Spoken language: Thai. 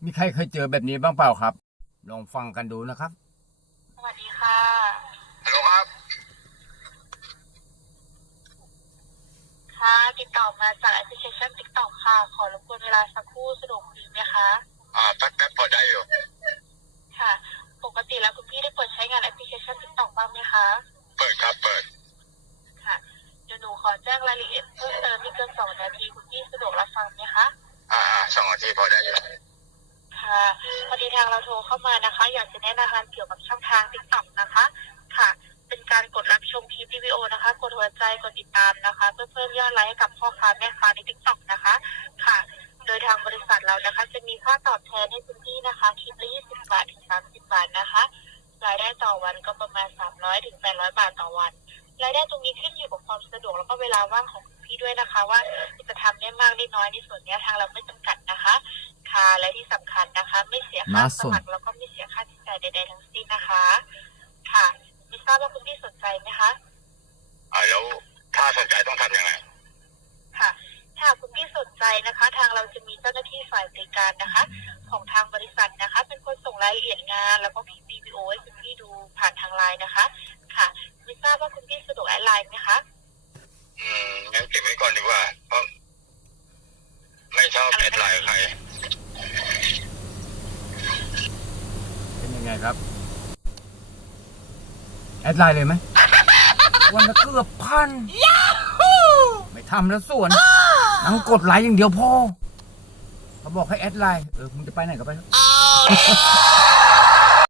มีใครเคยเจอแบบนี้บ้างเปล่าครับ ลองฟังกันดูนะครับสวัสดีค่ะฮัลโหลครับค่ะติดต่อมาจากแอปพลิเคชัน TikTok ค่ะ ขอรบกวนเวลาสักครู่สะดวกดีไหมคะแป๊บพอได้อยู่ค่ะ ปกติแล้วคุณพี่ได้เปิดใช้งานแอปพลิเคชัน TikTok บ้างไหมคะเปิดครับเปิดค่ะ เดี๋ยวหนูขอแจ้งรายละเอียดเพิ่มเติมไม่เกิน2 นาทีคุณพี่สะดวกรับฟังไหมคะ 2 นาทีพอได้อยู่ค่ะ พอดีทางเราโทรเข้ามานะคะ อยากจะแนะนำเกี่ยวกับช่องทาง TikTok นะคะ ค่ะ เป็นการกดรับชมคลิปวิดีโอนะคะ กดหัวใจ กดติดตามนะคะ เพื่อเพิ่มยอดไลค์ให้กับพ่อค้าแม่ค้าใน TikTok นะคะ ค่ะ โดยทางบริษัทเรานะคะ จะมีค่าตอบแทนให้คุณพี่นะคะ คลิปละ20 บาทถึง30 บาทนะคะ รายได้ต่อวันก็ประมาณ300ถึง800 บาทต่อวัน รายได้ตรงนี้ขึ้นอยู่กับความสะดวกแล้วก็เวลาว่างของคุณพี่ด้วยนะคะ ว่าจะทำได้มากได้น้อยในส่วนนี้ทางเราไม่จำกัดนะคะ ค่ะ และที่สำคัญนะคะ ไม่เสียค่าสมัครแล้วก็ไม่เสียค่าใช้จ่ายใดๆทั้งสิ้นนะคะ ค่ะ ไม่ทราบว่าคุณพี่สนใจไหมคะแล้วถ้าสนใจต้องทำยังไงค่ะ ถ้าคุณพี่สนใจนะคะ ทางเราจะมีเจ้าหน้าที่ฝ่ายบริการนะคะ ของทางบริษัทนะคะ เป็นคนส่งรายละเอียดงาน แล้วก็คลิปวิดีโอให้คุณพี่ดูผ่านทางไลน์นะคะ ค่ะ ไม่ทราบว่าคุณพี่สะดวกแอดไลน์ไหมคะงั้นเก็บไว้ก่อนดีกว่าเพราะไม่ชอบแอดไลน์ใครเป็นยังไงครับ แอดไลน์เลยไหม วันละเกือบพันไม่ทำแล้วส่วนนั่งกดไลค์อย่างเดียวพอเขาบอกให้แอดไลน์มึงจะไปไหนก็ไป